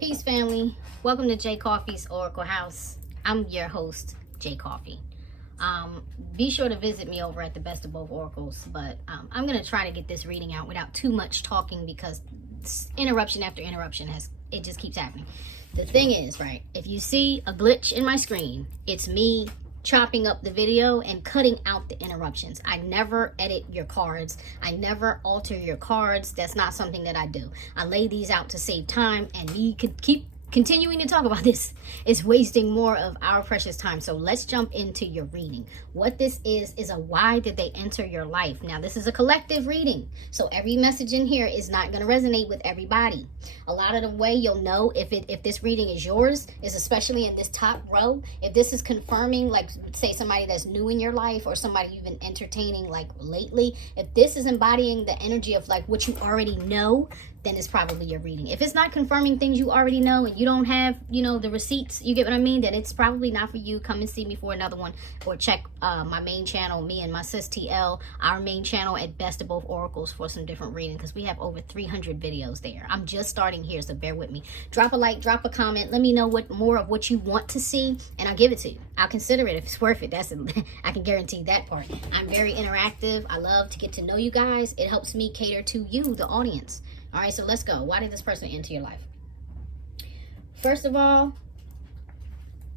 Peace, family. Welcome to J Coffee's Oracle House. I'm your host, J Coffee. Be sure to visit me over at the Best of Both Oracles, but I'm going to try to get this reading out without too much talking because interruption after interruption it just keeps happening. The thing is, right, if you see a glitch in my screen, it's me chopping up the video and cutting out the interruptions. I never edit your cards. I never alter your cards. That's not something that I do. I lay these out to save time, and me could keep continuing to talk about this is wasting more of our precious time. So let's jump into your reading. What this is a why did they enter your life? Now, this is a collective reading, so every message in here is not going to resonate with everybody. A lot of the way you'll know if this reading is yours is especially in this top row. If this is confirming, like say somebody that's new in your life or somebody you've been entertaining like lately, if this is embodying the energy of like what you already know, then it's probably your reading. If it's not confirming things you already know and you don't have, the receipts, you get what I mean, then it's probably not for you. Come and see me for another one, or check my main channel, me and my sis TL, our main channel at Best of Both Oracles for some different reading, because we have over 300 videos there. I'm just starting here, so bear with me. Drop a like, drop a comment, let me know what more of what you want to see, and I'll give it to you. I'll consider it if it's worth it. I can guarantee that part. I'm very interactive. I love to get to know you guys. It helps me cater to you, the audience. All right, so let's go. Why did this person enter your life? First of all,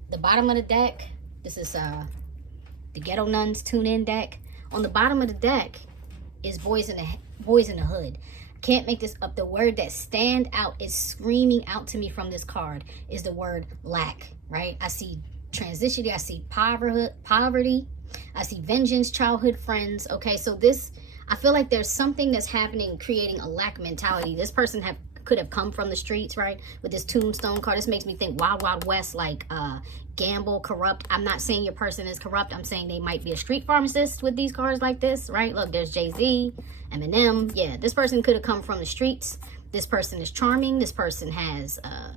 the bottom of the deck, this is the Ghetto Nuns tune-in deck. On the bottom of the deck is boys in the hood. Can't make this up. The word that stand out is screaming out to me from this card is the word lack, right? I see transition, I see poverty, I see vengeance, childhood friends. Okay, so this, I feel like there's something that's happening, creating a lack mentality. This person could have come from the streets, right? With this tombstone card, this makes me think Wild Wild West, like gamble, corrupt. I'm not saying your person is corrupt. I'm saying they might be a street pharmacist with these cards like this, right? Look, there's Jay-Z, Eminem. Yeah, this person could have come from the streets. This person is charming. This person has a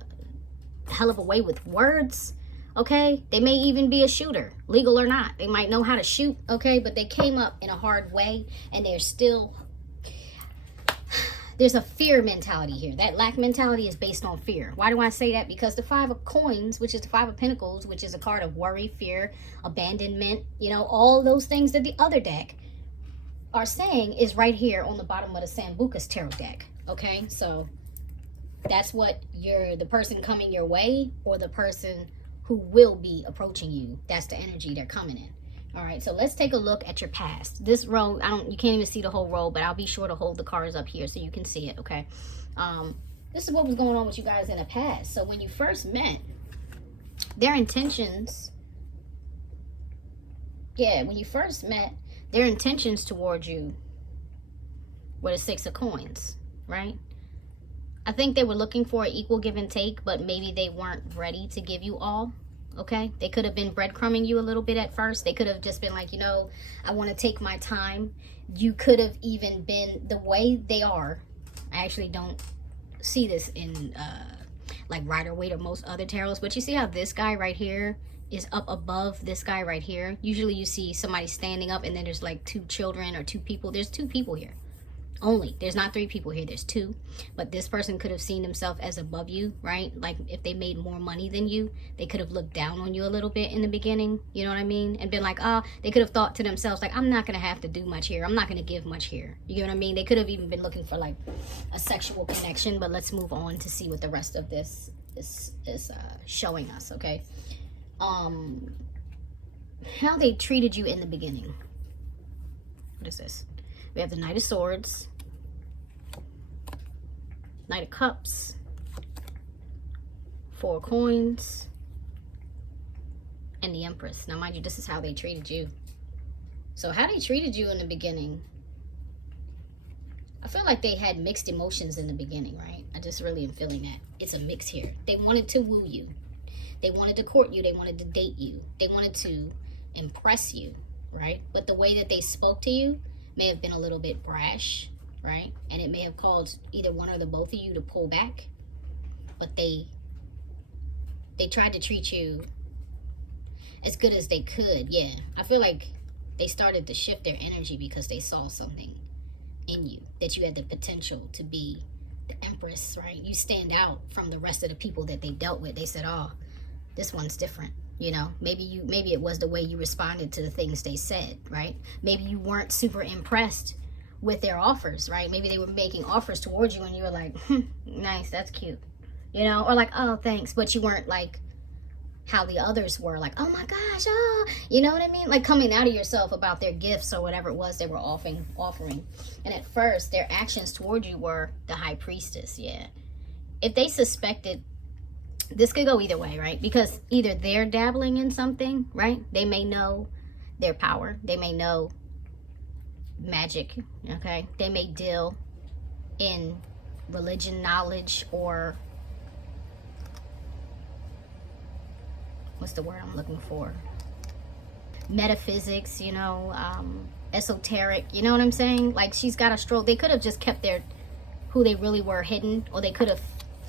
hell of a way with words. Okay, they may even be a shooter, legal or not. They might know how to shoot, okay, but they came up in a hard way, and there's a fear mentality here. That lack mentality is based on fear. Why do I say that? Because the Five of Coins, which is the Five of Pentacles, which is a card of worry, fear, abandonment, all those things that the other deck are saying is right here on the bottom of the Sambuca's tarot deck, okay? So that's what the person coming your way, or the person who will be approaching you. That's the energy they're coming in. All right, so let's take a look at your past. This row, you can't even see the whole row, but I'll be sure to hold the cards up here so you can see it, okay? This is what was going on with you guys in the past. So when you first met, their intentions, when you first met, their intentions towards you were the Six of Coins, right? I think they were looking for an equal give and take, but maybe they weren't ready to give you all, okay? They could have been breadcrumbing you a little bit at first. They could have just been like, I want to take my time. You could have even been the way they are. I actually don't see this in like Rider-Waite or most other tarots, but you see how this guy right here is up above this guy right here? Usually you see somebody standing up and then there's like two children or two people. There's two people here. Only. There's not three people here. There's two. But this person could have seen themselves as above you, right? Like if they made more money than you, they could have looked down on you a little bit in the beginning. You know what I mean? And been like, they could have thought to themselves, like, I'm not going to have to do much here. I'm not going to give much here. You get what I mean? They could have even been looking for like a sexual connection. But let's move on to see what the rest of this is showing us, okay? How they treated you in the beginning. What is this? We have the Knight of Swords, Knight of Cups, Four of Coins, and the Empress. Now, mind you, this is how they treated you. So how they treated you in the beginning, I feel like they had mixed emotions in the beginning, right? I just really am feeling that. It's a mix here. They wanted to woo you. They wanted to court you. They wanted to date you. They wanted to impress you, right? But the way that they spoke to you may have been a little bit brash, right? And it may have caused either one or the both of you to pull back. But they tried to treat you as good as they could. Yeah, I feel like they started to shift their energy because they saw something in you that you had the potential to be the Empress, right? You stand out from the rest of the people that they dealt with. They said, oh, this one's different. You know, maybe it was the way you responded to the things they said, right? Maybe you weren't super impressed with their offers, right? Maybe they were making offers towards you and you were like, nice, that's cute. You know, or like, oh, thanks. But you weren't like how the others were, like, oh my gosh, oh, you know what I mean? Like coming out of yourself about their gifts or whatever it was they were offering. And at first, their actions toward you were the High Priestess, yeah. If they suspected, this could go either way, right? Because either they're dabbling in something, right? They may know their power. They may know magic, okay? They may deal in religion knowledge, or what's the word I'm looking for? Metaphysics, you know, esoteric, you know what I'm saying? Like she's got a stroke. They could have just kept their, who they really were hidden, or they could have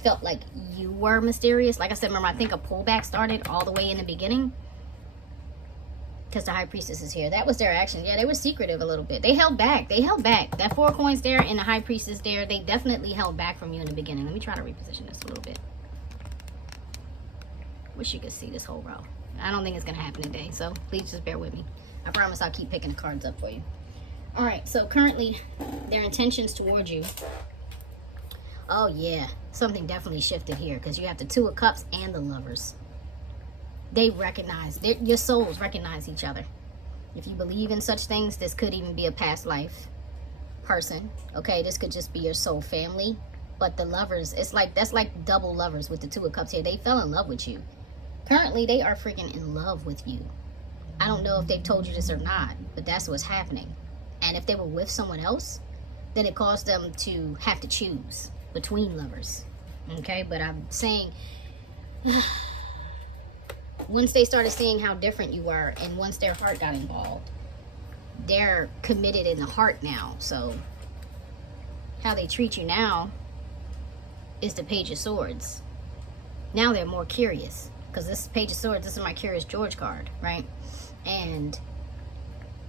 felt like you were mysterious. Like I said, remember, I think a pullback started all the way in the beginning because the High Priestess is here. That was their action. Yeah, they were secretive a little bit. They held back. That 4 coins there and the High Priestess there, they definitely held back from you in the beginning. Let me try to reposition this a little bit. Wish you could see this whole row. I don't think it's gonna happen today, so please just bear with me. I promise I'll keep picking the cards up for you. All right, so currently their intentions towards you. Oh yeah, something definitely shifted here because you have the 2 of Cups and the Lovers. They recognize, your souls recognize each other. If you believe in such things, this could even be a past life person. Okay, this could just be your soul family. But the Lovers, it's like, that's like double Lovers with the 2 of Cups here. They fell in love with you. Currently, they are freaking in love with you. I don't know if they've told you this or not, but that's what's happening. And if they were with someone else, then it caused them to have to choose between lovers. Okay, but I'm saying once they started seeing how different you were, and once their heart got involved, they're committed in the heart now. So how they treat you now is the Page of Swords. Now they're more curious, because this Page of Swords, this is my Curious George card, right? And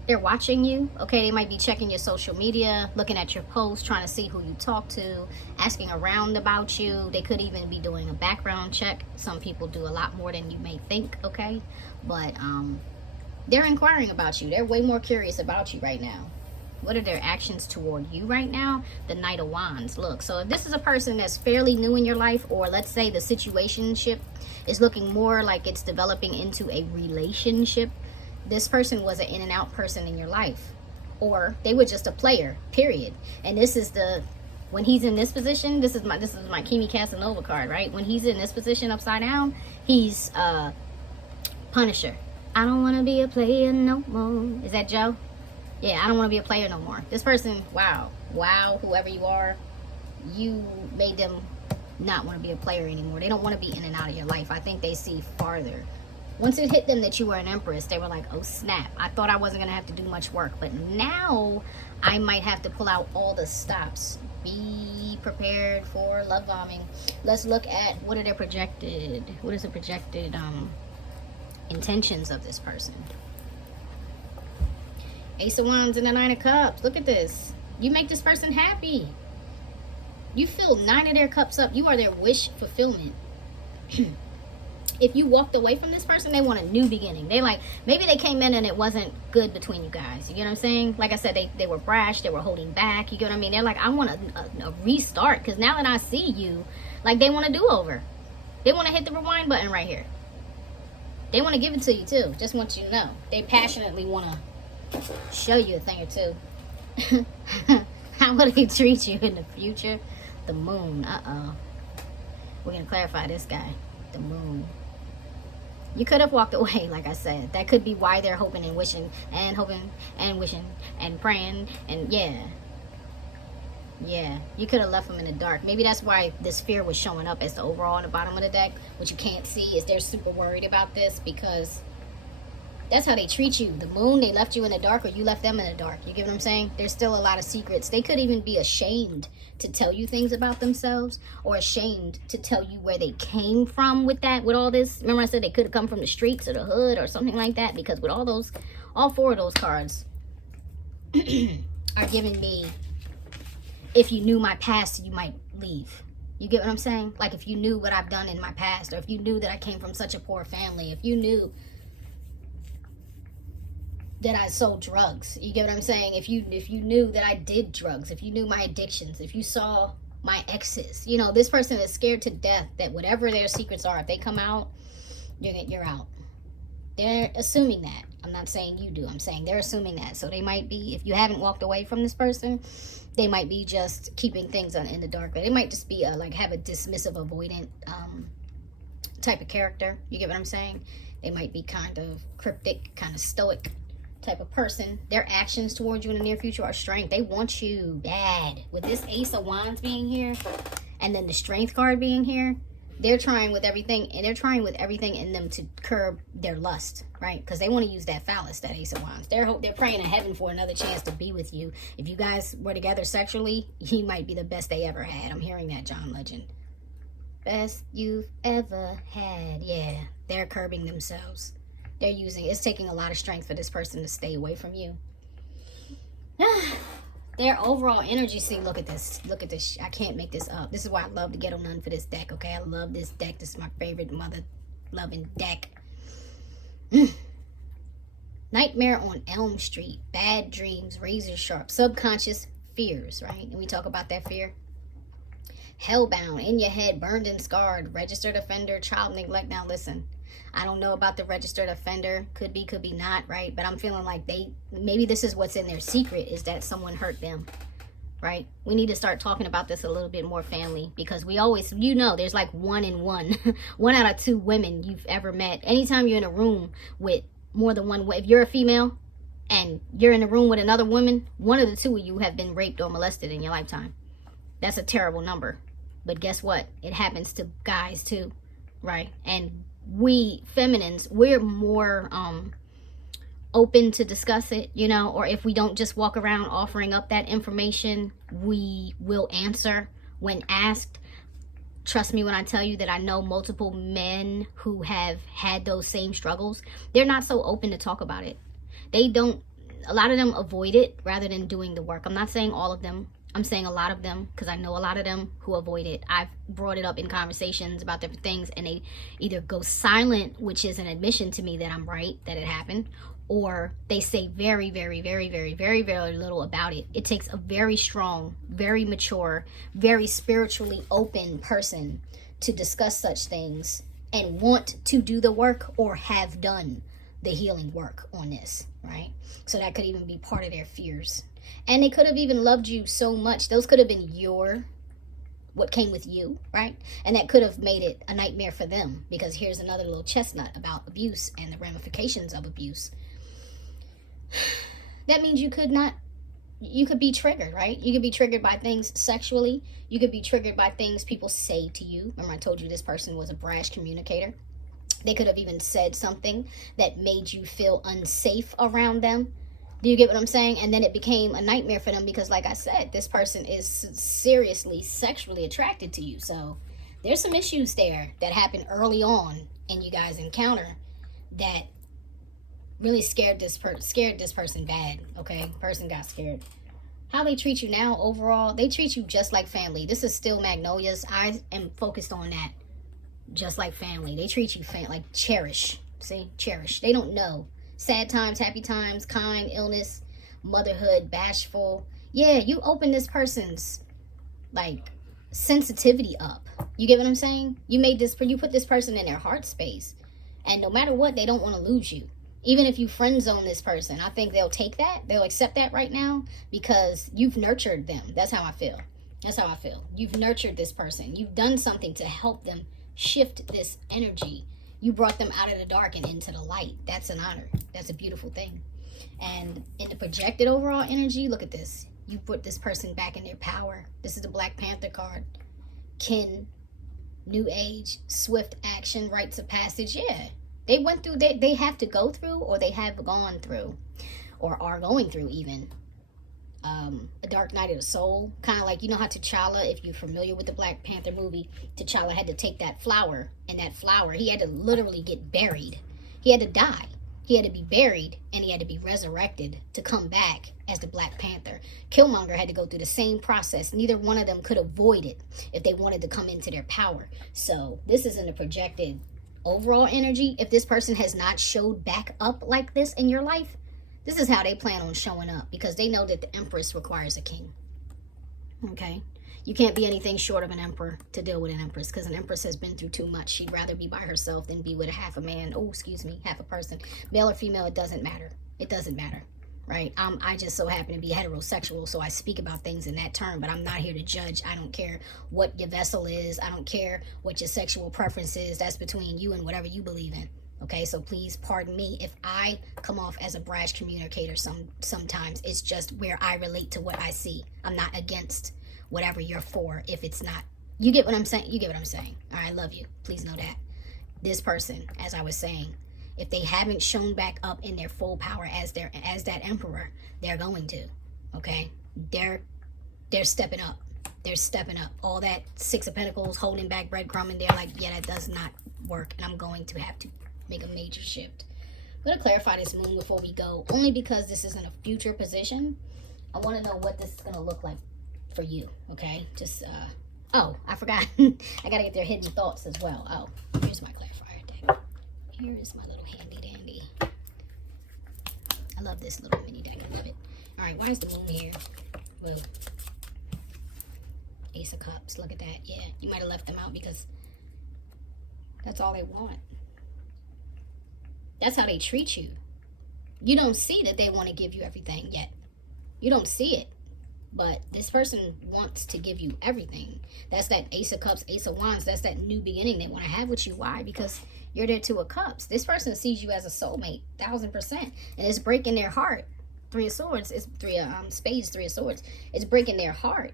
they're watching you. Okay, they might be checking your social media, looking at your posts, trying to see who you talk to, asking around about you. They could even be doing a background check. Some people do a lot more than you may think, okay? But they're inquiring about you. They're way more curious about you right now. What are their actions toward you right now? The Knight of Wands. Look, so if this is a person that's fairly new in your life, or let's say the situationship is looking more like it's developing into a relationship, this person was an in and out person in your life, or they were just a player, period. And this is the, when he's in this position, this is my Kimi Casanova card, right? When he's in this position upside down, he's Punisher. I don't want to be a player no more. Is that Joe? Yeah, I don't want to be a player no more. This person, wow, whoever you are, you made them not want to be a player anymore. They don't want to be in and out of your life. I think they see farther. Once it hit them that you were an Empress, they were like, oh snap, I thought I wasn't going to have to do much work, but now I might have to pull out all the stops. Be prepared for love bombing. Let's look at what is the projected intentions of this person. Ace of Wands and the 9 of Cups. Look at this. You make this person happy. You fill 9 of their cups up. You are their wish fulfillment. If you walked away from this person, they want a new beginning. They like, maybe they came in and it wasn't good between you guys. You get what I'm saying? Like I said, they were brash. They were holding back. You get what I mean? They're like, I want a restart, because now that I see you, like, they want to do over. They want to hit the rewind button right here. They want to give it to you too. Just want you to know. They passionately want to show you a thing or two. How will they treat you in the future? The Moon. We're going to clarify this guy. The Moon. You could have walked away, like I said. That could be why they're hoping and wishing and wishing and praying. And yeah, you could have left them in the dark. Maybe that's why this fear was showing up as the overall on the bottom of the deck. What you can't see is they're super worried about this, because that's how they treat you. The Moon, they left you in the dark, or you left them in the dark. You get what I'm saying? There's still a lot of secrets. They could even be ashamed to tell you things about themselves, or ashamed to tell you where they came from with all this. Remember I said they could have come from the streets or the hood or something like that, because with all 4 of those cards are giving me, if you knew my past, you might leave. You get what I'm saying? Like if you knew what I've done in my past, or if you knew that I came from such a poor family, if you knew that I sold drugs, you get what I'm saying? If you knew that I did drugs, if you knew my addictions, if you saw my exes, you know, this person is scared to death that whatever their secrets are, if they come out, you're out. They're assuming that. I'm not saying you do. I'm saying they're assuming that. So they might be, if you haven't walked away from this person, they might be just keeping things in the dark. But they might just be like have a dismissive, avoidant type of character. You get what I'm saying? They might be kind of cryptic, kind of stoic type of person. Their actions towards you in the near future are strength. They want you bad. With this Ace of Wands being here, and then the Strength card being here, they're trying with everything, and they're trying with everything in them to curb their lust, right? Because they want to use that phallus, that Ace of Wands. They're praying to heaven for another chance to be with you. If you guys were together sexually, you might be the best they ever had. I'm hearing that, John Legend. Best you've ever had. Yeah, they're curbing themselves. They're using, it's taking a lot of strength for this person to stay away from you. Their overall energy, see, look at this. Look at this. I can't make this up. This is why I love the Ghetto Nun for this deck, okay? I love this deck. This is my favorite mother-loving deck. Nightmare on Elm Street. Bad dreams. Razor sharp. Subconscious fears, right? And we talk about that fear. Hellbound. In your head. Burned and scarred. Registered offender. Child neglect. Now, listen. I don't know about the registered offender. Could be not, right? But I'm feeling like maybe this is what's in their secret, is that someone hurt them, right? We need to start talking about this a little bit more, family, because we always, you know, there's like 1 in 1. 1 out of 2 women you've ever met. Anytime you're in a room with more than one, if you're a female and you're in a room with another woman, one of the 2 of you have been raped or molested in your lifetime. That's a terrible number. But guess what? It happens to guys too, right? And we feminines, we're more open to discuss it, you know, or if we don't just walk around offering up that information, we will answer when asked. Trust me when I tell you that I know multiple men who have had those same struggles. They're not so open to talk about it. They don't, a lot of them avoid it rather than doing the work. I'm not saying all of them. I'm saying a lot of them, because I know a lot of them who avoid it. I've brought it up in conversations about different things, and they either go silent, which is an admission to me that I'm right, that it happened, or they say very, very, very, very, very, very little about it. It takes a very strong, very mature, very spiritually open person to discuss such things and want to do the work or have done the healing work on this, right? So that could even be part of their fears. And they could have even loved you so much. Those could have been what came with you, right? And that could have made it a nightmare for them, because here's another little chestnut about abuse and the ramifications of abuse. That means you could be triggered, right? You could be triggered by things sexually. You could be triggered by things people say to you. Remember I told you this person was a brash communicator. They could have even said something that made you feel unsafe around them. Do you get what I'm saying? And then it became a nightmare for them because, like I said, this person is seriously sexually attracted to you. So there's some issues there that happened early on in you guys' encounter that really scared this person bad, okay? Person got scared. How they treat you now overall, they treat you just like family. This is still Magnolias. I am focused on that. Just like family. They treat you like cherish. See? Cherish. They don't know. Sad times, happy times, kind, illness, motherhood, bashful. Yeah, you open this person's like sensitivity up. You get what I'm saying? You put this person in their heart space. And no matter what, they don't want to lose you. Even if you friend zone this person, I think they'll take that. They'll accept that right now because you've nurtured them. That's how I feel. That's how I feel. You've nurtured this person. You've done something to help them shift this energy. You brought them out of the dark and into the light. That's an honor. That's a beautiful thing. And in the projected overall energy, look at this. You put this person back in their power. This is the Black Panther card. Kin, new age, swift action, rites of passage. Yeah. They went through, they have to go through, or they have gone through, or are going through even. A dark night of the soul. Kind of like, you know how T'Challa, if you're familiar with the Black Panther movie, T'Challa had to take that flower, and that flower, he had to literally get buried. He had to die. He had to be buried, and he had to be resurrected to come back as the Black Panther. Killmonger had to go through the same process. Neither one of them could avoid it if they wanted to come into their power. So this is in the projected overall energy. If this person has not showed back up like this in your life, this is how they plan on showing up, because they know that the Empress requires a king. Okay? You can't be anything short of an emperor to deal with an empress, because an empress has been through too much. She'd rather be by herself than be with half a man. Oh, excuse me, half a person. Male or female, it doesn't matter. It doesn't matter, right? I just so happen to be heterosexual, so I speak about things in that term, but I'm not here to judge. I don't care what your vessel is. I don't care what your sexual preference is. That's between you and whatever you believe in. Okay, so please pardon me if I come off as a brash communicator sometimes. It's just where I relate to what I see. I'm not against whatever you're for. If it's not, you get what I'm saying? You get what I'm saying. All right, I love you. Please know that. This person, as I was saying, if they haven't shown back up in their full power as that emperor, they're going to. Okay? They're stepping up. They're stepping up. All that Six of Pentacles holding back breadcrumb, and they're like, yeah, that does not work, and I'm going to have to make a major shift. I'm going to clarify this moon before we go, only because this is in a future position. I want to know what this is going to look like for you. Okay, just oh, I forgot. I gotta get their hidden thoughts as well. Oh, here's my clarifier deck. Here is my little handy dandy. I love this little mini deck. I love it. All right, why is the moon here? Whoa. Ace of Cups. Look at that. Yeah, you might have left them out because that's all they want. That's how they treat you. You don't see that they want to give you everything yet. You don't see it. But this person wants to give you everything. That's that Ace of Cups, Ace of Wands. That's that new beginning they want to have with you. Why? Because you're their Two of Cups. This person sees you as a soulmate, 1000%. And it's breaking their heart. Three of Swords. It's Three of Spades, Three of Swords. It's breaking their heart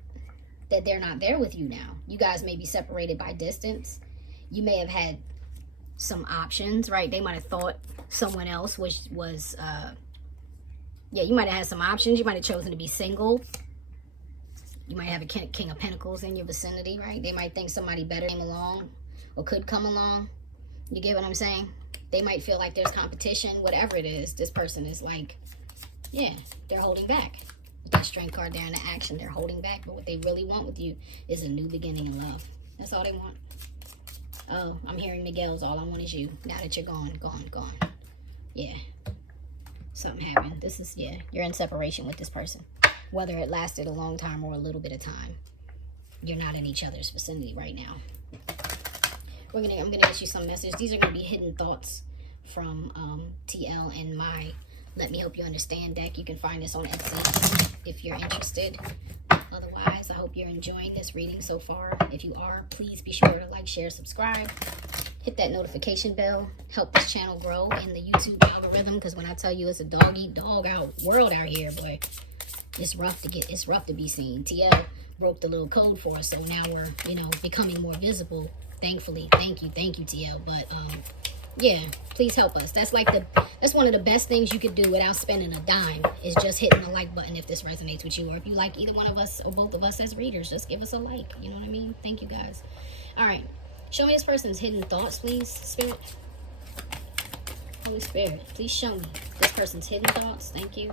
that they're not there with you now. You guys may be separated by distance. You may have had some options, right? They might have thought someone else was yeah, you might have had some options. You might have chosen to be single. You might have a King of Pentacles in your vicinity, right? They might think somebody better came along or could come along. You get what I'm saying? They might feel like there's competition, whatever it is. This person is like, yeah, they're holding back. With that Strength card there in the action, they're holding back. But what they really want with you is a new beginning in love. That's all they want. Oh, I'm hearing Miguel's all I want is you. Now that you're gone. Yeah. Something happened. This is, yeah, you're in separation with this person. Whether it lasted a long time or a little bit of time, you're not in each other's vicinity right now. I'm gonna get you some messages. These are gonna be hidden thoughts from TL and my Let Me Help You Understand deck. You can find this on Etsy if you're interested. Otherwise, I hope you're enjoying this reading so far. If you are, please be sure to like, share, subscribe. Hit that notification bell. Help this channel grow in the YouTube algorithm, because when I tell you it's a dog out world out here, boy, it's rough to be seen. TL broke the little code for us, so now we're, becoming more visible. Thankfully. Thank you, TL. But yeah, please help us. That's one of the best things you could do without spending a dime, is just hitting the like button if this resonates with you, or if you like either one of us or both of us as readers, just give us a like. You know what I mean? Thank you, guys. All right, show me this person's hidden thoughts, please. Spirit, Holy Spirit, please show me this person's hidden thoughts. Thank you.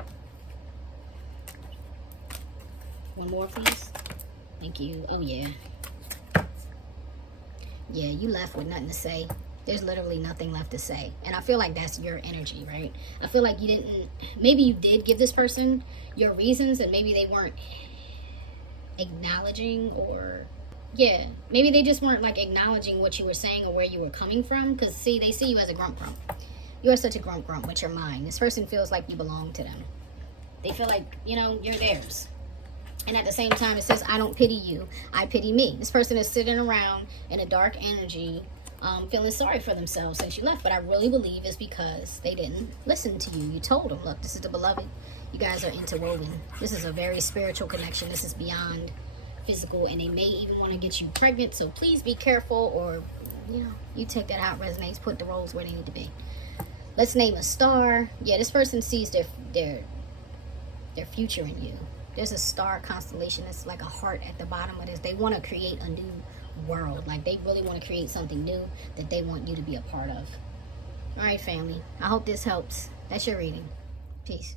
One more, please. Thank you. Oh, yeah. Yeah, you left with nothing to say. There's literally nothing left to say. And I feel like that's your energy, right? I feel like you didn't, maybe you did give this person your reasons, and maybe they weren't acknowledging, or, yeah, maybe they just weren't, like, acknowledging what you were saying or where you were coming from. Because, see, they see you as a grump. You are such a grump with your mind. This person feels like you belong to them. They feel like, you're theirs. And at the same time, it says, I don't pity you, I pity me. This person is sitting around in a dark energy, feeling sorry for themselves since you left. But I really believe it's because they didn't listen to you. You told them, look, this is the beloved. You guys are interwoven. This is a very spiritual connection. This is beyond physical. And they may even want to get you pregnant. So please be careful, or, you take that how it resonates. Put the roles where they need to be. Let's name a star. Yeah, this person sees their future in you. There's a star constellation that's like a heart at the bottom of this. They want to create a new world. Like, they really want to create something new that they want you to be a part of. All right, family. I hope this helps. That's your reading. Peace.